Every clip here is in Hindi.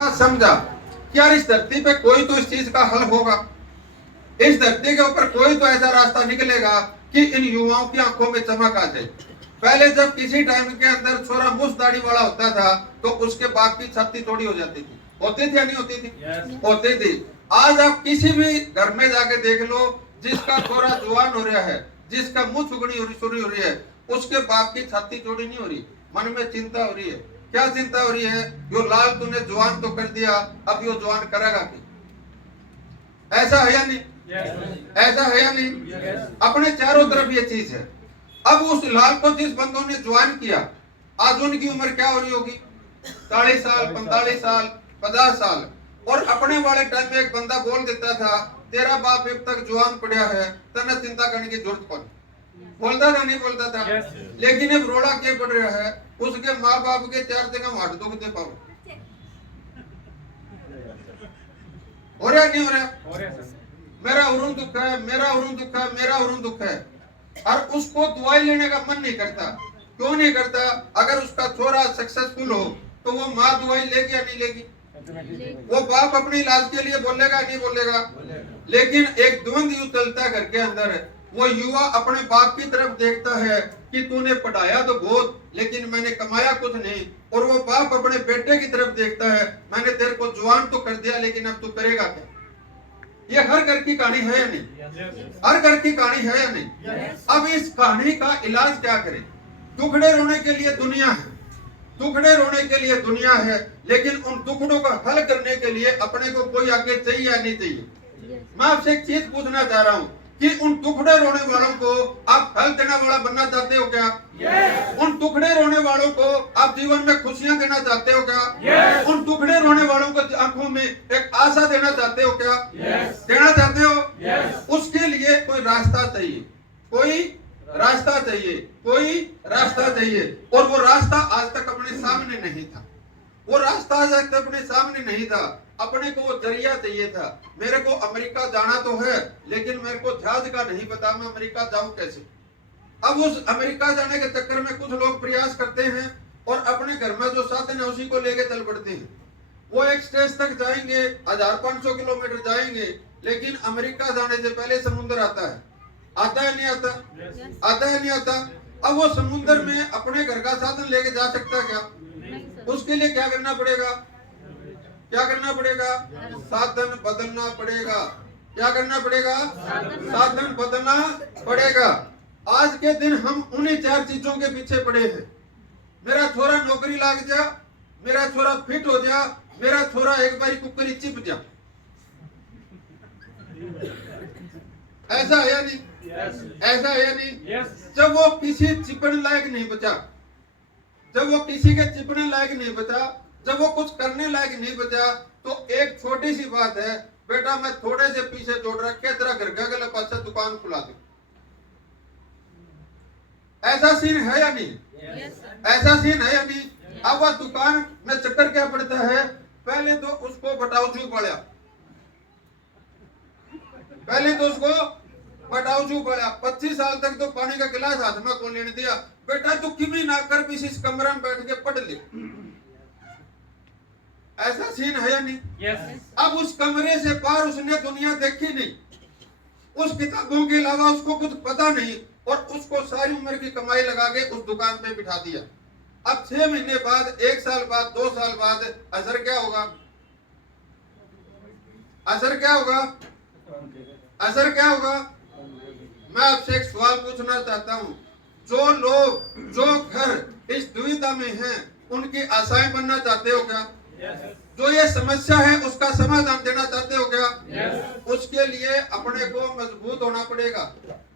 समझा कि यार इस धरती पे कोई तो इस चीज का हल होगा, इस धरती के ऊपर कोई तो ऐसा रास्ता निकलेगा कि इन युवाओं की आंखों में चमक आ जाए। पहले जब किसी टाइम के अंदर छोरा मुछ दाढ़ी वाला होता था तो उसके बाप की छाती थोड़ी हो जाती थी, होती थी या नहीं होती थी? होती थी। आज आप किसी भी घर में जाके देख लो, जिसका छोरा जवान हो रहा है, जिसका मुंह चुगनी शुरू हो रही है, उसके बाप की छाती चौड़ी नहीं हो रही, मन में चिंता हो रही है। क्या चिंता हो रही है? यो लाल तूने जवान तो कर दिया, अब यो जवान करेगा कि? ऐसा है या नहीं? ऐसा है या नहीं? अपने चारों तरफ ये चीज है। अब उस लाल को जिस बंदों ने ज्वाइन किया, आज उनकी उम्र क्या हो रही होगी? 40 साल, 45 साल, 50 साल। और अपने वाले टाइम में एक बंदा बोल देता था, तेरा बाप अब तक जवान पड़ा है, तने चिंता करने की जरूरत कौन? बोलता था नहीं बोलता था? लेकिन अब रोड़ा क्या पड़ रहा है, उसके माँ बाप के 4 जगह हाथ दुख दे पाओ। हो रहा नहीं हो रहा? मेरा उरुन दुख है, मेरा उरुन दुख है, मेरा उरुन दुख है। और उसको दवाई लेने का मन नहीं करता। क्यों नहीं करता? अगर उसका छोरा सक्सेसफुल हो तो वो माँ दवाई लेगी या नहीं लेगी? वो बाप अपने इलाज के लिए बोलेगा नहीं बोलेगा? लेकिन एक द्वंद युद्ध चलता है घर के अंदर। वो युवा अपने बाप की तरफ देखता है कि तूने पढ़ाया तो बहुत, लेकिन मैंने कमाया कुछ नहीं। और वो बाप अपने बेटे की तरफ देखता है, मैंने तेरे को जवान तो कर दिया, लेकिन अब तू करेगा क्या? ये हर घर की कहानी है या नहीं? हर घर की कहानी है या नहीं? अब इस कहानी का इलाज क्या करें? दुखड़े रोने के लिए दुनिया है, दुखड़े रोने के लिए दुनिया है, लेकिन उन दुखड़ों का हल करने के लिए अपने को कोई आगे चाहिए या नहीं चाहिए? मैं आपसे एक चीज पूछना चाह रहा हूँ कि उन दुखड़े रोने वालों को आप हल देने वाला बनना चाहते हो क्या? उन दुखड़े रोने वालों को आप जीवन में खुशियां देना चाहते हो क्या? उन दुखड़े रोने वालों को आंखों में एक आशा देना चाहते हो क्या? देना चाहते हो? उसके लिए कोई रास्ता चाहिए, कोई रास्ता चाहिए, कोई रास्ता चाहिए। और वो रास्ता आज तक अपने सामने नहीं था, वो रास्ता आज तक अपने सामने नहीं था। अपने को वो जरिया चाहिए था। मेरे को अमेरिका जाना तो है, लेकिन मेरे को जहाज का नहीं पता, मैं अमेरिका जाऊं कैसे? अब उस अमेरिका जाने के चक्कर में कुछ लोग प्रयास करते हैं और अपने घर में जो साधन है उसी को लेके चल पड़ते हैं। वो एक स्टेज तक जाएंगे, 1500 किलोमीटर जाएंगे, लेकिन अमेरिका जाने से पहले समुद्र आता है। आता है नहीं आता? आता है नहीं आता? अब वो समुद्र में अपने घर का साधन लेके जा सकता क्या? उसके लिए क्या करना पड़ेगा? क्या करना पड़ेगा? साधन बदलना पड़ेगा। क्या करना पड़ेगा? साधन बदलना पड़ेगा। आज के दिन हम उन्हीं 4 चीजों के पीछे पड़े हैं। मेरा छोरा नौकरी लाग जा, मेरा छोरा फिट हो जा, मेरा छोरा एक बारी कुकरी चिप जा। ऐसा है या नहीं? ऐसा है या नहीं? जब वो किसी चिपने लायक नहीं बचा, जब वो किसी के चिपने लायक नहीं बचा, जब वो कुछ करने लायक नहीं बचा, तो एक छोटी सी बात है, बेटा मैं थोड़े से पीछे जोड़ रखे, तेरा घर का अगले पास दुकान खुला दे। ऐसा सीन है या नहीं? ऐसा सीन है या नहीं? अब वह दुकान में चक्कर क्या पड़ता है? पहले तो उसको बटाऊचू पड़ा, पहले तो उसको बटाऊचू पड़ा। 25 साल तक तो पानी का गिलास हाथ में कौन लेने दिया? बेटा तू किमी ना कर, किसी कमरे में बैठ के पढ़ ले। ऐसा सीन है या नहीं? अब उस कमरे से पार उसने दुनिया देखी नहीं, उस किताबों के अलावा उसको कुछ पता नहीं, और उसको सारी उम्र की कमाई लगा के उस दुकान पे बिठा दिया। अब 6 महीने बाद, 1 साल बाद, 2 साल बाद असर क्या होगा? असर क्या होगा? असर क्या होगा? मैं आपसे एक सवाल पूछना चाहता हूँ, जो लोग, जो घर इस दुविधा में हैं, उनकी आशाएं बनना चाहते हो क्या? जो ये समस्या है उसका समाधान देना चाहते हो क्या? उसके लिए अपने को मजबूत होना पड़ेगा।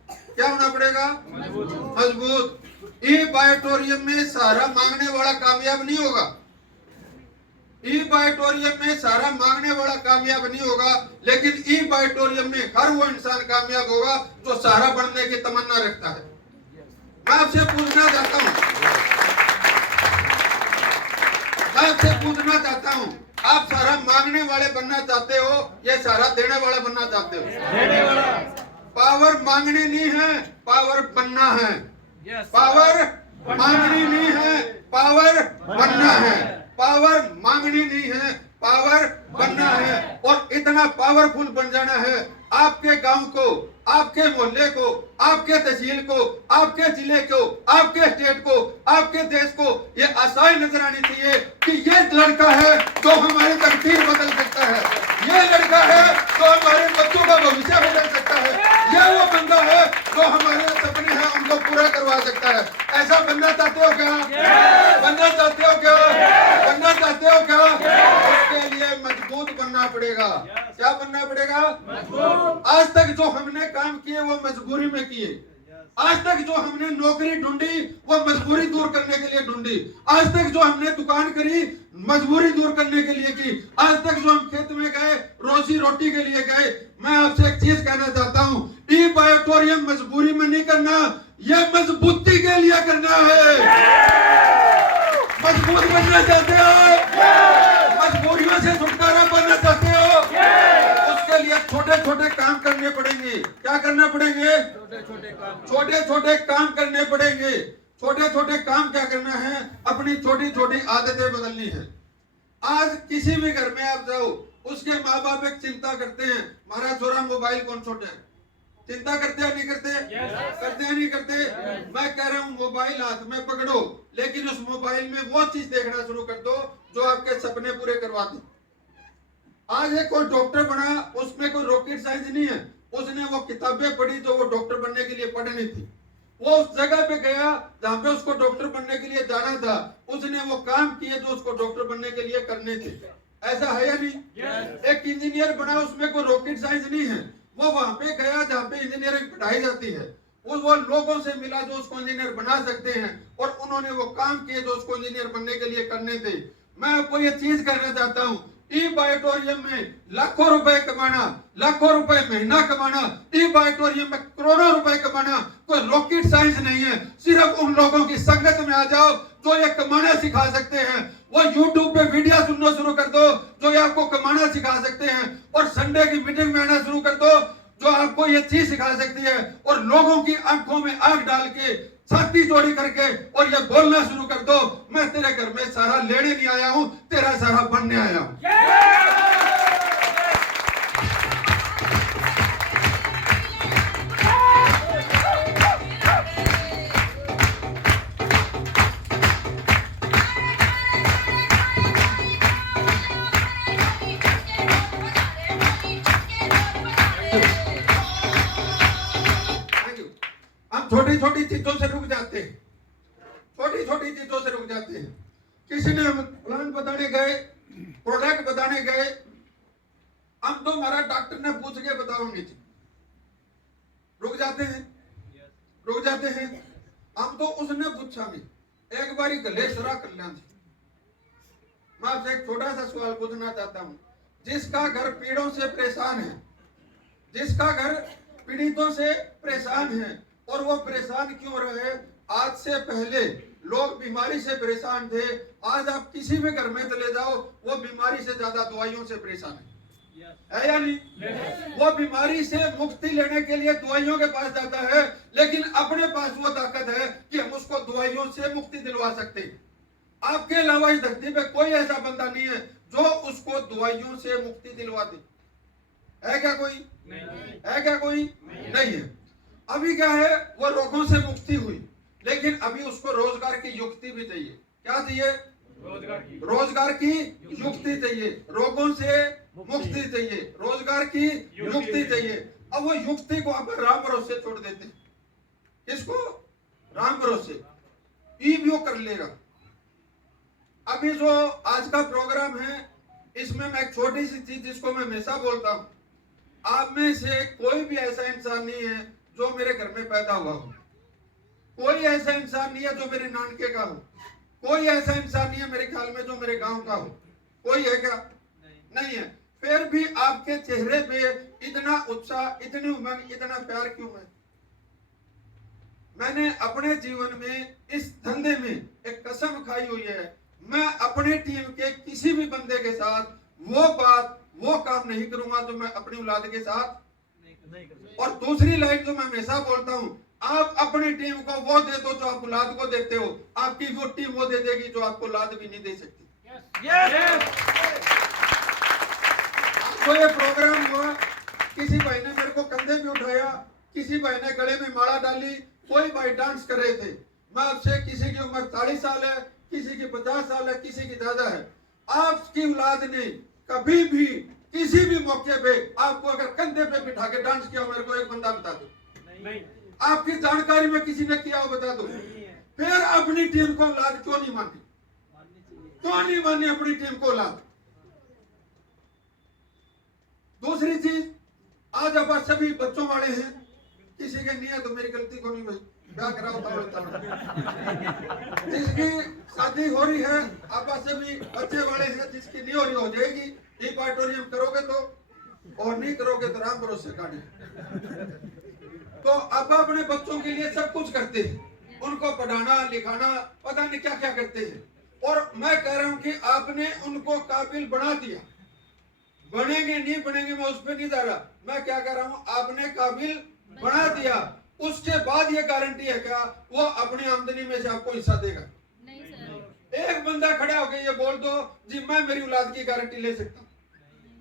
क्या होना पड़ेगा? मजबूत। ई बायोटोरियम में सहारा मांगने वाला कामयाब नहीं होगा। ई बायोटोरियम में सहारा मांगने वाला कामयाब नहीं होगा, लेकिन ई बायोटोरियम में हर वो इंसान कामयाब होगा जो सहारा बनने की तमन्ना रखता है। मैं आपसे पूछना चाहता हूँ, मैं आपसे पूछना चाहता हूँ, आप सहारा मांगने वाले बनना चाहते हो या सहारा देने वाला बनना चाहते हो? देने वाला। पावर मांगनी नहीं है, पावर बनना है। पावर मांगनी नहीं है, पावर बनना है। पावर मांगनी नहीं है, पावर इतना पावरफुल बन जाना है, आपके गांव को, आपके मोहल्ले को, आपके तहसील को, आपके जिले को, आपके स्टेट को, आपके देश को ये आसाई नजर आनी चाहिए कि ये लड़का है जो हमारी तकदीर बदल सकता है, ये लड़का है जो हमारे बच्चों का भविष्य बदल सकता है, ये वो बंदा है जो हमारे सपने हैं उनको पूरा करवा सकता है। ऐसा बनना चाहते हो क्या? बनना चाहते हो क्या? बनना चाहते हो क्या? उसके लिए मजबूत बनना पड़ेगा। क्या बनना पड़ेगा? आज तक जो हमने काम किए वो मजबूरी में किए, आज तक जो हमने नौकरी ढूंढी वो मजबूरी दूर करने के लिए ढूंढी, आज तक जो हमने दुकान करी मजबूरी दूर करने के लिए की, आज तक जो हम खेत में गए रोजी रोटी के लिए गए। मैं आपसे एक चीज कहना चाहता हूँ, ई बायोटोरियम मजबूरी में नहीं करना, ये मजबूती के लिए करना है। मजबूत बनना चाहते हो, मजबूरियों से छुटकारा पाना चाहते हो, उसके लिए छोटे छोटे काम करने पड़ेंगे। क्या करना पड़ेंगे? छोटे छोटे काम करने पड़ेंगे। छोटे छोटे काम क्या करना है? अपनी छोटी छोटी आदतें बदलनी है। आज किसी भी घर में आप जाओ, उसके माँ बाप एक चिंता करते हैं, हमारा छोरा मोबाइल कौन छोटा है। चिंता करते हैं नहीं करते? करते हैं नहीं करते? मैं कह रहा हूँ मोबाइल हाथ में पकड़ो, लेकिन उस मोबाइल में वो चीज देखना शुरू कर दो जो आपके सपने पूरे करवा दे। आज एक कोई डॉक्टर बना, उसमें कोई रॉकेट साइंस नहीं है, उसने वो किताबें पढ़ी जो वो डॉक्टर बनने के लिए पढ़नी थी। वो उस जगह पे गया जहाँ पे उसको डॉक्टर बनने के लिए जाना था, उसने वो काम किए जो उसको डॉक्टर बनने के लिए करने थे। ऐसा है या नहीं? एक इंजीनियर बना, उसमें कोई रॉकेट साइंस नहीं है, वो वहां पे गया जहाँ पे इंजीनियरिंग पढ़ाई जाती है, वो लोगों से मिला जो उसको इंजीनियर बना सकते हैं, और उन्होंने वो काम किए जो उसको इंजीनियर बनने के लिए करने थे। मैं आपको ये चीज कहना चाहता हूँ, ई बायोटोरियम में लाखों रुपए कमाना, लाखों रुपए महीना कमाना, ई बायोटोरियम में करोड़ों रुपए कमाना कोई रॉकेट साइंस नहीं है। सिर्फ उन लोगों की संगत में आ जाओ जो ये कमाना सिखा सकते हैं। वो यूट्यूब पे वीडियो सुनना शुरू कर दो जो ये आपको कमाना सिखा सकते हैं, और संडे की मीटिंग में आना शुरू कर दो जो आपको ये चीज सिखा सकती है, और लोगों की आंखों में आंख डाल के छाती जोड़ी करके और ये बोलना शुरू कर दो, मैं तेरे घर में सारा लेने नहीं आया हूं, तेरा सारा बनने आया हूं। छोटी छोटी चीजों से रुक जाते हैं, छोटी छोटी चीजों से रुक जाते हैं। किसी ने प्लान बताने गए, प्रोडक्ट बताने गए, हम तो हमारा डॉक्टर ने पूछ के बताओगे जी, रुक जाते हैं, रुक जाते हैं। हम तो उसने पूछा भी एक बारी गले सरा कर लिया। मैं आपसे एक छोटा सा सवाल पूछना चाहता हूँ, जिसका घर पीड़ों से परेशान है, जिसका घर पीड़ितों से परेशान है, और वो परेशान क्यों रहे? आज से पहले लोग बीमारी से परेशान थे, आज आप किसी भी घर में चले जाओ वो बीमारी से ज्यादा दवाइयों से परेशान है या नहीं? वो बीमारी से मुक्ति लेने के लिए दवाइयों के पास जाता है, लेकिन अपने पास वो ताकत है कि हम उसको दवाइयों से मुक्ति दिलवा सकते हैं। आपके अलावा इस धरती पे कोई ऐसा बंदा नहीं है जो उसको दवाइयों से मुक्ति दिलवा दे। है क्या कोई? है क्या कोई? नहीं है। अभी क्या है, वो रोगों से मुक्ति हुई, लेकिन अभी उसको रोजगार की युक्ति भी चाहिए। क्या चाहिए? रोजगार की युक्ति चाहिए। रोगों से मुक्ति चाहिए, रोजगार की युक्ति चाहिए। अब वो युक्ति को आप राम भरोसे छोड़ देते। किसको? राम भरोसे। ई भी वो कर लेगा। अभी जो आज का प्रोग्राम है, इसमें मैं एक छोटी सी चीज जिसको मैं हमेशा बोलता हूँ, आप में से कोई भी ऐसा इंसान नहीं है जो मेरे घर में पैदा हुआ हो, कोई ऐसा इंसान नहीं है जो मेरे नानके का हो, कोई ऐसा इंसान नहीं है मेरे ख्याल में जो मेरे गांव का हो। कोई है क्या? नहीं है। फिर भी आपके चेहरे पे इतना उत्साह, इतनी उमंग, इतना प्यार क्यों है? मैंने अपने जीवन में इस धंधे में एक कसम खाई हुई है, मैं अपने टीम के किसी भी बंदे के साथ वो बात, वो काम नहीं करूंगा जो मैं अपनी औलाद के साथ नहीं करूंगा। और दूसरी लाइन जो मैं हमेशा बोलता हूं, आप अपनी टीम को वो दे दो जो आप औलाद को देते हो, आपकी वो टीम वो दे देगी जो आपको औलाद भी नहीं दे सकती। तो ये प्रोग्राम हुआ, किसी भाई ने मेरे को कंधे पे उठाया, किसी भाई ने गले में माला डाली, कोई भाई डांस कर रहे थे। मैं आपसे, किसी की उम्र 40 साल है, किसी की 50 साल है, किसी की ज्यादा है, आपकी औलाद ने कभी भी किसी भी मौके पे आपको अगर कंधे पे बिठा के डांस किया, मेरे को एक बंदा बता दो। नहीं। आपकी जानकारी में किसी ने किया हो बता दो। फिर अपनी टीम को औलाद क्यों नहीं मानी? क्यों नहीं मानी अपनी टीम को औलाद? दूसरी चीज, आज आप सभी बच्चों वाले हैं, किसी के नहीं है तो मेरी गलती को नहीं भाई, क्या करा होता है। जिसकी शादी हो रही है, आप सभी बच्चे वाले हैं, जिसकी नहीं हो रही हो जाएगी। डीप ऑडिटोरियम करोगे तो, और नहीं करोगे तो राम भरोसे गाड़ी। तो आप अपने बच्चों के लिए सब कुछ करते हैं, उनको पढ़ाना लिखाना पता नहीं क्या क्या करते हैं। और मैं कह रहा हूं कि आपने उनको काबिल बना दिया। बनेंगे नहीं बनेंगे मैं उस पर नहीं जा रहा, मैं क्या कर रहा हूं, आपने काबिल बना दिया। उसके बाद ये गारंटी है क्या वो अपनी आमदनी में से आपको हिस्सा देगा? नहीं सर। एक बंदा खड़ा होकर ये बोल दो जी मैं मेरी औलाद की गारंटी ले सकता हूँ,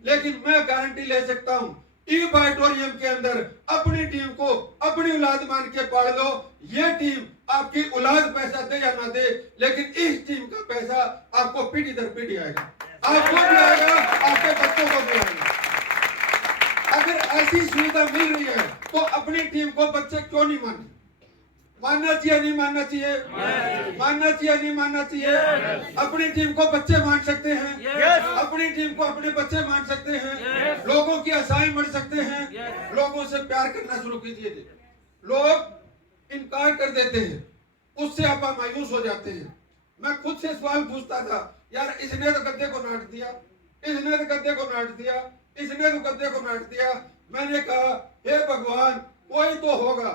लेकिन मैं गारंटी ले सकता हूँ ईब ऑडिटोरियम के अंदर अपनी टीम को अपनी औलाद मान के पाल लो। ये टीम आपकी औलाद पैसा दे या ना दे, लेकिन इस टीम का पैसा आपको पीढ़ी दर पीढ़ी आएगा, आपको भी आएगा, आपके बच्चों को भी आएगा। अगर ऐसी सुविधा मिल रही है तो अपनी टीम को बच्चे क्यों नहीं माने? मानना चाहिए नहीं मानना चाहिए? मानना चाहिए नहीं मानना चाहिए? अपनी टीम को बच्चे मान सकते हैं, अपनी टीम को अपने बच्चे मान सकते हैं, लोगों की आशाएं बढ़ सकते हैं, लोगों से प्यार करना शुरू कीजिए। लोग इनकार कर देते हैं, उससे आप मायूस हो जाते हैं। मैं खुद से सवाल पूछता था, यार इसने तो गद्दे को नाट दिया, इसने तो गद्दे को नाट दिया, इसने तो गद्दे को नाट दिया। मैंने कहा हे भगवान कोई तो होगा,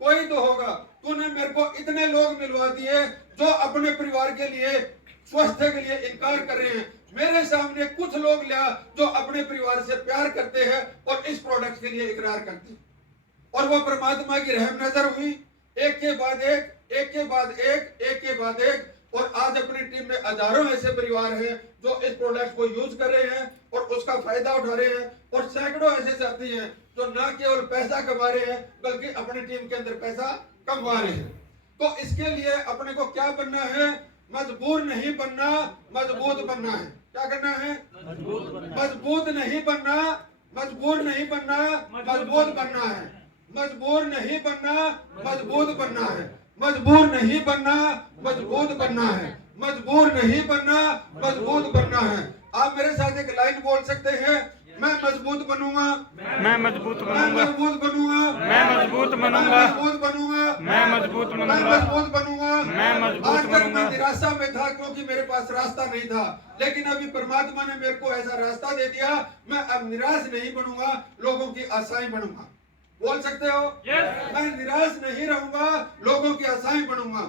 कोई तो होगा। तूने मेरे को इतने लोग मिलवा दिए जो अपने परिवार के लिए स्वास्थ्य के लिए इनकार कर रहे हैं। मेरे सामने कुछ लोग लिया जो अपने परिवार से प्यार करते हैं और इस प्रोडक्ट के लिए इकरार करते हैं। और वो परमात्मा की रहम नजर हुई, एक के बाद एक, एक के बाद एक, एक के बाद एक। और आज अपनी टीम में हजारों ऐसे परिवार हैं जो इस प्रोडक्ट को यूज कर रहे हैं और उसका फायदा उठा रहे हैं। और सैकड़ों ऐसे साथी हैं जो न केवल पैसा कमा रहे हैं बल्कि अपनी टीम के अंदर पैसा कमा रहे हैं। तो इसके लिए अपने को क्या बनना है? मजबूर नहीं बनना, मजबूत बनना है। क्या करना है? मजबूत नहीं बनना, मजबूर नहीं बनना, मजबूत बनना है। मजबूर नहीं बनना, मजबूत बनना है। मजबूर नहीं बनना, मजबूत बनना है। मजबूर नहीं बनना, मजबूत बनना है। आप मेरे साथ एक लाइन बोल सकते हैं, मैं मजबूत बनूंगा, मैं मजबूत बनूंगा, मैं मजबूत बनूंगा, मैं मजबूत बनूंगा, मैं मजबूत बनूंगा, मैं मजबूत मैं बनूंगा, मजबूत बनूंगा। मैं मजबूत आज तक बनूंगा। मैं निराशा में था क्योंकि मेरे पास रास्ता नहीं था, लेकिन अभी परमात्मा ने मेरे को ऐसा रास्ता दे दिया। मैं अब निराश नहीं बनूंगा, लोगों की आशाएं बनूंगा। बोल सकते हो? मैं निराश नहीं रहूंगा, लोगों की आशाएं बनूंगा।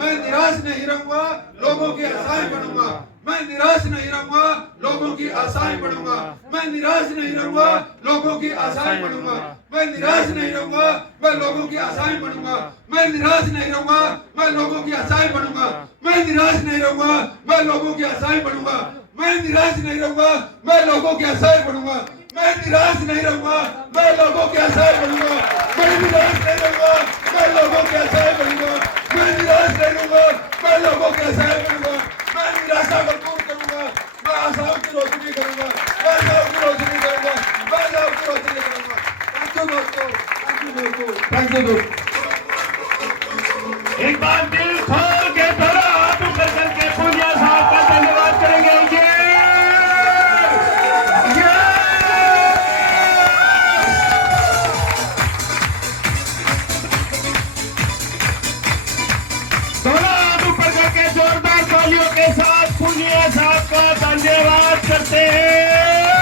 मैं निराश नहीं रहूंगा, लोगों की आशाएं बनूंगा। मैं निराश नहीं रहूंगा, लोगों की आशाएं बनूंगा। मैं निराश नहीं रहूंगा, लोगों की आशाएं बनूंगा। मैं निराश नहीं रहूंगा, मैं लोगों की आशाएं बनूंगा। मैं निराश नहीं रहूंगा, मैं लोगों की आशाएं बनूंगा। मैं निराश नहीं रहूंगा, मैं लोगों की आशाएं बनूंगा। मैं निराश नहीं रहूंगा, मैं लोगों की आशाएं बनूंगा। मैं निराश नहीं रहूंगा, मैं लोगों के आशाएं बनूंगा। मैं निराश नहीं रहूंगा, मैं लोगों के आशाएं बनूंगा। मैं निराश नहीं रहूंगा, मैं लोगों के आशाएं बनूंगा। मैं निराशा को दूर करूंगा, मैं आशाओं की रोशनी करूंगा। मैं आशाओं की रोशनी करूंगा, मैं आशाओं की रोशनी करूंगा। थैंक यू दोस्तों, थैंक यू दोस्तों, थैंक यू दोस्तों। एक बार दिल खोल के थोड़ा हाथ ऊपर करके पूजा साहब का धन्यवाद करेंगे। जोरदार तालियों के साथ पुनिया साहब का धन्यवाद करते हैं।